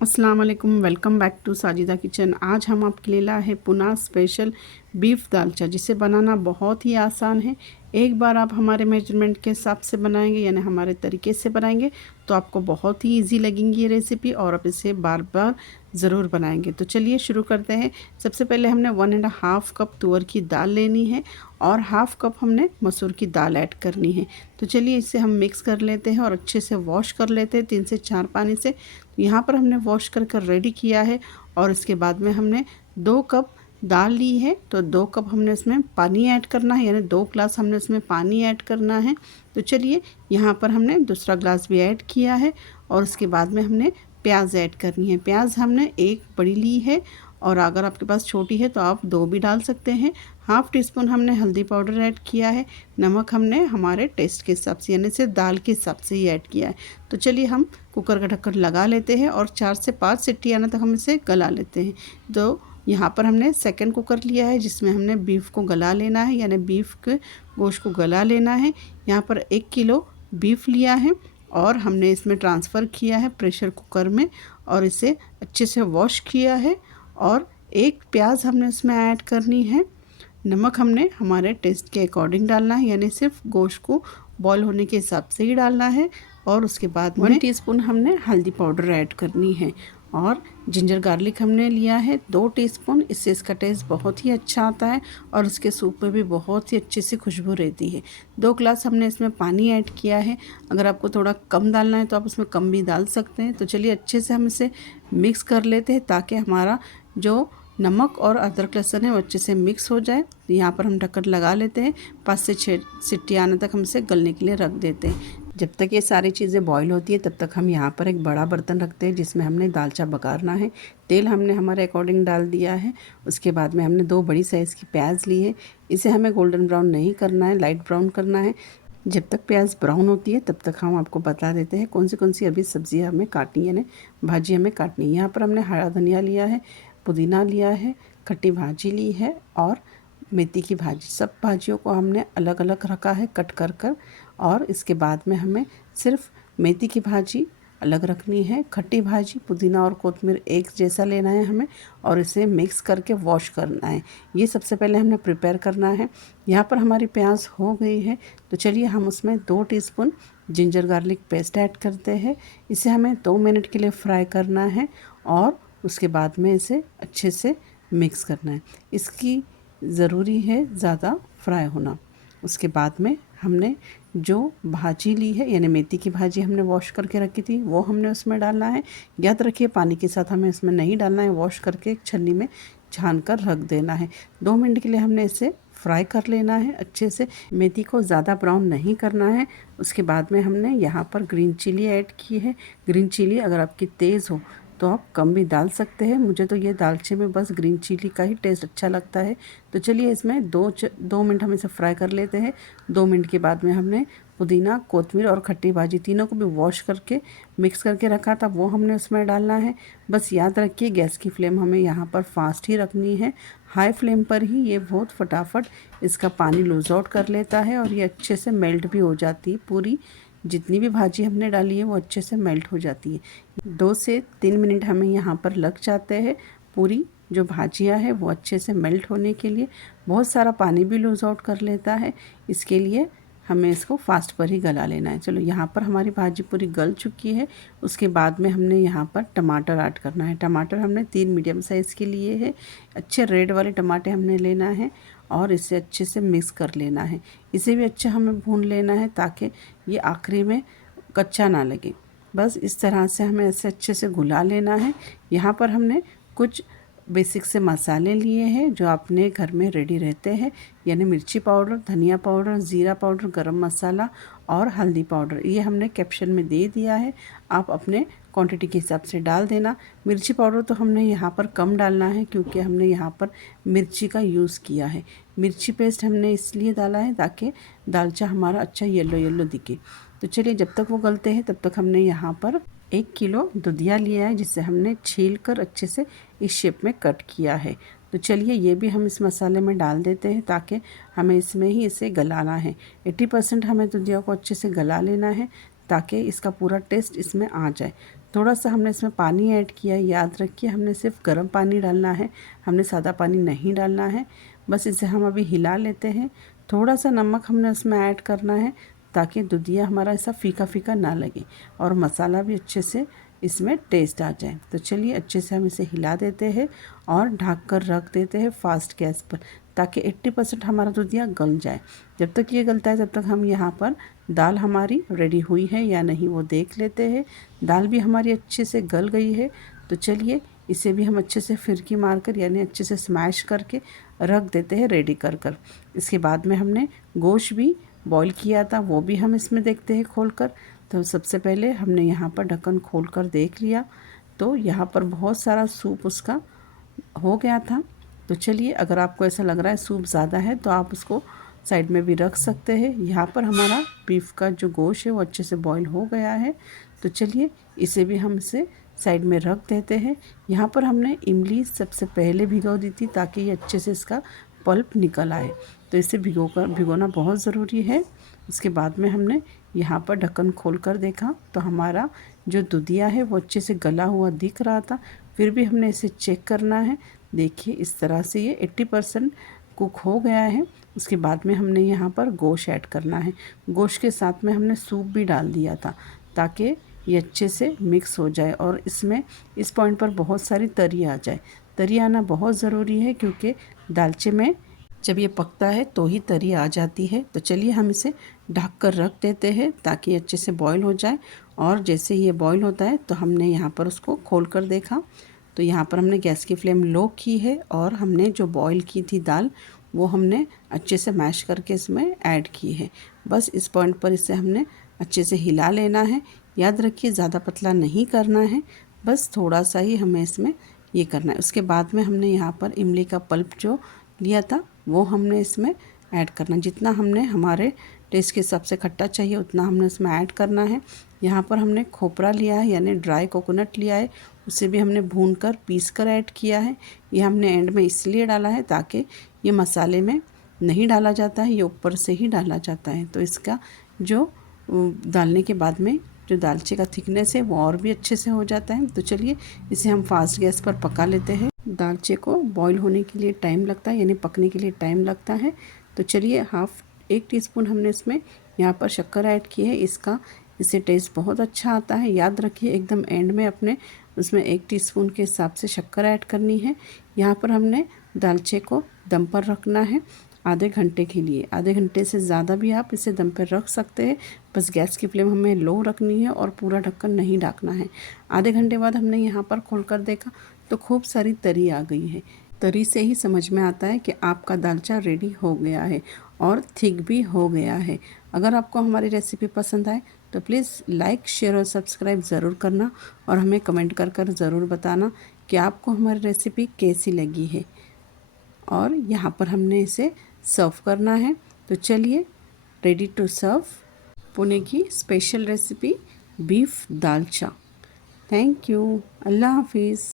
अस्सलाम वालेकुम, welcome back to Sajida kitchen. आज हम आपके लिए लाए हैं पुना स्पेशल बीफ दालचा, जिसे बनाना बहुत ही आसान है। एक बार आप हमारे मेजरमेंट के हिसाब से बनाएंगे, यानी हमारे तरीके से बनाएंगे, तो आपको बहुत ही इजी लगेंगी ये रेसिपी और आप इसे बार बार ज़रूर बनाएंगे। तो चलिए शुरू करते हैं। सबसे पहले हमने 1.5 कप तुअर की दाल लेनी है और हाफ़ कप हमने मसूर की दाल ऐड करनी है। तो चलिए इसे हम मिक्स कर लेते हैं और अच्छे से वॉश कर लेते हैं 3 से 4 पानी से। यहाँ पर हमने वॉश कर कर रेडी किया है और इसके बाद में हमने 2 कप दाल ली है, तो 2 कप हमने इसमें पानी ऐड करना है, यानी 2 ग्लास हमने इसमें पानी ऐड करना है। तो चलिए यहाँ पर हमने दूसरा ग्लास भी ऐड किया है और उसके बाद में हमने प्याज ऐड करनी है। प्याज हमने एक बड़ी ली है और अगर आपके पास छोटी है तो आप 2 भी डाल सकते हैं। हाफ़ टी स्पून हमने हल्दी पाउडर ऐड किया है। नमक हमने हमारे टेस्ट के हिसाब से, यानी सिर्फ दाल के हिसाब से ही ऐड किया है। तो चलिए हम कुकर का ढक्कन लगा लेते हैं और 4 से 5 सीटी आने तक हम इसे गला लेते हैं। तो यहाँ पर हमने सेकंड कुकर लिया है जिसमें हमने बीफ को गला लेना है, यानी बीफ के गोश्त को गला लेना है। यहाँ पर 1 किलो बीफ लिया है और हमने इसमें ट्रांसफ़र किया है प्रेशर कुकर में और इसे अच्छे से वॉश किया है। और एक प्याज हमने इसमें ऐड करनी है। नमक हमने हमारे टेस्ट के अकॉर्डिंग डालना है, यानी सिर्फ गोश्त को बॉईल होने के हिसाब से ही डालना है। और उसके बाद 1 टीस्पून हमने हल्दी पाउडर ऐड करनी है और जिंजर गार्लिक हमने लिया है 2 टीस्पून। इससे इसका टेस्ट बहुत ही अच्छा आता है और इसके सूप में भी बहुत ही अच्छी सी खुशबू रहती है। 2 ग्लास हमने इसमें पानी ऐड किया है। अगर आपको थोड़ा कम डालना है तो आप उसमें कम भी डाल सकते हैं। तो चलिए अच्छे से हम इसे मिक्स कर लेते हैं ताकि हमारा जो नमक और अदरक लहसुन है वो अच्छे से मिक्स हो जाए। तो यहाँ पर हम ढक्कन लगा लेते हैं। 5 से 6 सीटी आने तक हम इसे गलने के लिए रख देते हैं। जब तक ये सारी चीज़ें बॉईल होती है तब तक हम यहाँ पर एक बड़ा बर्तन रखते हैं जिसमें हमने दालचा बघारना है। तेल हमने हमारे अकॉर्डिंग डाल दिया है। उसके बाद में हमने 2 बड़ी साइज़ की प्याज ली है। इसे हमें गोल्डन ब्राउन नहीं करना है, लाइट ब्राउन करना है। जब तक प्याज ब्राउन होती है तब तक हम आपको बता देते हैं कौन सी अभी सब्जियां हमें काटनी है, यानी भाजी हमें काटनी है। यहाँ पर हमने हरा धनिया लिया है, पुदीना लिया है, खट्टी भाजी ली है और मेथी की भाजी। सब भाजियों को हमने अलग अलग रखा है कट कर कर। और इसके बाद में हमें सिर्फ मेथी की भाजी अलग रखनी है, खट्टी भाजी, पुदीना और कोतमीर एक जैसा लेना है हमें और इसे मिक्स करके वॉश करना है। ये सबसे पहले हमने प्रिपेयर करना है। यहाँ पर हमारी प्याज हो गई है तो चलिए हम उसमें 2 teaspoon ginger garlic paste add करते हैं। इसे हमें 2 मिनट के लिए फ्राई करना है और उसके बाद में इसे अच्छे से मिक्स करना है। इसकी ज़रूरी है ज़्यादा फ्राई होना। उसके बाद में हमने जो भाजी ली है, यानी मेथी की भाजी हमने वॉश करके रखी थी, वो हमने उसमें डालना है। याद रखिए पानी के साथ हमें इसमें नहीं डालना है, वॉश करके एक छन्नी में छान कर रख देना है। 2 मिनट के लिए हमने इसे फ्राई कर लेना है अच्छे से। मेथी को ज़्यादा ब्राउन नहीं करना है। उसके बाद में हमने यहाँ पर ग्रीन चिली ऐड की है। ग्रीन चिली अगर आपकी तेज़ हो तो आप कम भी डाल सकते हैं। मुझे तो ये दालचे में बस ग्रीन चिली का ही टेस्ट अच्छा लगता है। तो चलिए इसमें 2 मिनट हम इसे फ्राई कर लेते हैं। 2 मिनट के बाद में हमने पुदीना, कोतमीर और खट्टी भाजी तीनों को भी वॉश करके मिक्स करके रखा था, वो हमने उसमें डालना है। बस याद रखिए गैस की फ्लेम हमें यहाँ पर फास्ट ही रखनी है। हाई फ्लेम पर ही ये बहुत फटाफट इसका पानी लूज आउट कर लेता है और ये अच्छे से मेल्ट भी हो जाती है। पूरी जितनी भी भाजी हमने डाली है वो अच्छे से मेल्ट हो जाती है। 2 से 3 मिनट हमें यहाँ पर लग जाते हैं पूरी जो भाजियाँ है वो अच्छे से मेल्ट होने के लिए। बहुत सारा पानी भी लूज आउट कर लेता है, इसके लिए हमें इसको फास्ट पर ही गला लेना है। चलो यहाँ पर हमारी भाजी पूरी गल चुकी है। उसके बाद में हमने यहाँ पर टमाटर ऐड करना है। टमाटर हमने 3 मीडियम साइज़ के लिए है। अच्छे रेड वाले टमाटर हमने लेना है और इसे अच्छे से मिक्स कर लेना है। इसे भी अच्छा हमें भून लेना है ताकि ये आखिरी में कच्चा ना लगे। बस इस तरह से हमें ऐसे अच्छे से घुला लेना है। यहाँ पर हमने कुछ बेसिक से मसाले लिए हैं जो अपने घर में रेडी रहते हैं, यानी मिर्ची पाउडर, धनिया पाउडर, ज़ीरा पाउडर, गरम मसाला और हल्दी पाउडर। ये हमने कैप्शन में दे दिया है, आप अपने क्वांटिटी के हिसाब से डाल देना। मिर्ची पाउडर तो हमने यहाँ पर कम डालना है क्योंकि हमने यहाँ पर मिर्ची का यूज़ किया है। मिर्ची पेस्ट हमने इसलिए डाला है ताकि दालचा हमारा अच्छा येलो येलो दिखे। तो चलिए जब तक वो गलते हैं तब तक हमने यहाँ पर 1 किलो दूधिया लिया है जिसे हमने छील कर अच्छे से इस शेप में कट किया है। तो चलिए ये भी हम इस मसाले में डाल देते हैं ताकि हमें इसमें ही इसे गलाना है। 80% हमें दूधिया को अच्छे से गला लेना है ताकि इसका पूरा टेस्ट इसमें आ जाए। थोड़ा सा हमने इसमें पानी ऐड किया है। याद रखिए हमने सिर्फ गर्म पानी डालना है, हमने सादा पानी नहीं डालना है। बस इसे हम अभी हिला लेते हैं। थोड़ा सा नमक हमने उसमें ऐड करना है ताकि दूधिया हमारा ऐसा फीका फीका ना लगे और मसाला भी अच्छे से इसमें टेस्ट आ जाए। तो चलिए अच्छे से हम इसे हिला देते हैं और ढक कर रख देते हैं फास्ट गैस पर, ताकि 80% हमारा दूधिया गल जाए। जब तक ये गलता है तब तक हम यहाँ पर दाल हमारी रेडी हुई है या नहीं वो देख लेते हैं। दाल भी हमारी अच्छे से गल गई है। तो चलिए इसे भी हम अच्छे से फिरकी मारकर यानी अच्छे से स्मैश करके रख देते हैं रेडी कर कर। इसके बाद में हमने गोश्त भी बॉईल किया था, वो भी हम इसमें देखते हैं खोल कर। तो सबसे पहले हमने यहाँ पर ढक्कन खोल कर देख लिया, तो यहाँ पर बहुत सारा सूप उसका हो गया था। तो चलिए अगर आपको ऐसा लग रहा है सूप ज़्यादा है तो आप उसको साइड में भी रख सकते हैं। यहाँ पर हमारा बीफ का जो गोश्त है वो अच्छे से बॉईल हो गया है। तो चलिए इसे भी हम इसे साइड में रख देते हैं। यहाँ पर हमने इमली सबसे पहले भिगो दी थी ताकि ये अच्छे से इसका पल्प निकल आए। तो इसे भिगोना बहुत ज़रूरी है। उसके बाद में हमने यहाँ पर ढक्कन खोल कर देखा तो हमारा जो दूधिया है वो अच्छे से गला हुआ दिख रहा था। फिर भी हमने इसे चेक करना है। देखिए इस तरह से ये 80% कुक हो गया है। उसके बाद में हमने यहाँ पर गोश्त ऐड करना है। गोश्त के साथ में हमने सूप भी डाल दिया था ताकि ये अच्छे से मिक्स हो जाए और इसमें इस पॉइंट पर बहुत सारी तरी आ जाए। तरी आना बहुत ज़रूरी है क्योंकि दालचे में जब ये पकता है तो ही तरी आ जाती है। तो चलिए हम इसे ढक कर रख देते हैं ताकि अच्छे से बॉईल हो जाए। और जैसे ये बॉईल होता है तो हमने यहाँ पर उसको खोल कर देखा तो यहाँ पर हमने गैस की फ्लेम लो की है और हमने जो बॉईल की थी दाल वो हमने अच्छे से मैश करके इसमें ऐड की है। बस इस पॉइंट पर इसे हमने अच्छे से हिला लेना है। याद रखिए ज़्यादा पतला नहीं करना है, बस थोड़ा सा ही हमें इसमें ये करना है। उसके बाद में हमने यहाँ पर इमली का पल्प जो लिया था वो हमने इसमें ऐड करना। जितना हमने हमारे टेस्ट के हिसाब से खट्टा चाहिए उतना हमने इसमें ऐड करना है। यहाँ पर हमने खोपरा लिया है यानी ड्राई कोकोनट लिया है, उसे भी हमने भून कर पीस कर ऐड किया है। ये हमने एंड में इसलिए डाला है ताकि ये मसाले में नहीं डाला जाता है, ये ऊपर से ही डाला जाता है। तो इसका जो डालने के बाद में जो दालचे का थिकनेस है वो और भी अच्छे से हो जाता है। तो चलिए इसे हम फास्ट गैस पर पका लेते हैं। दालचे को बॉईल होने के लिए टाइम लगता है यानी पकने के लिए टाइम लगता है। तो चलिए 1 टीस्पून हमने इसमें यहाँ पर शक्कर ऐड की है। इससे टेस्ट बहुत अच्छा आता है। याद रखिए एकदम एंड में अपने उसमें 1 टीस्पून के हिसाब से शक्कर ऐड करनी है। यहाँ पर हमने दालचे को दम पर रखना है आधे घंटे के लिए। आधे घंटे से ज़्यादा भी आप इसे दम पर रख सकते हैं, बस गैस की फ्लेम हमें लो रखनी है और पूरा ढक्कन नहीं ढकना है। आधे घंटे बाद हमने यहाँ पर खोल कर देखा तो खूब सारी तरी आ गई है। तरी से ही समझ में आता है कि आपका दालचा रेडी हो गया है और थिक भी हो गया है। अगर आपको हमारी रेसिपी पसंद आए तो प्लीज़ लाइक शेयर और सब्सक्राइब ज़रूर करना और हमें कमेंट कर कर ज़रूर बताना कि आपको हमारी रेसिपी कैसी लगी है। और यहाँ पर हमने इसे सर्व करना है। तो चलिए रेडी टू सर्व पुणे की special recipe beef dalcha. Thank you. अल्लाह हाफिज़।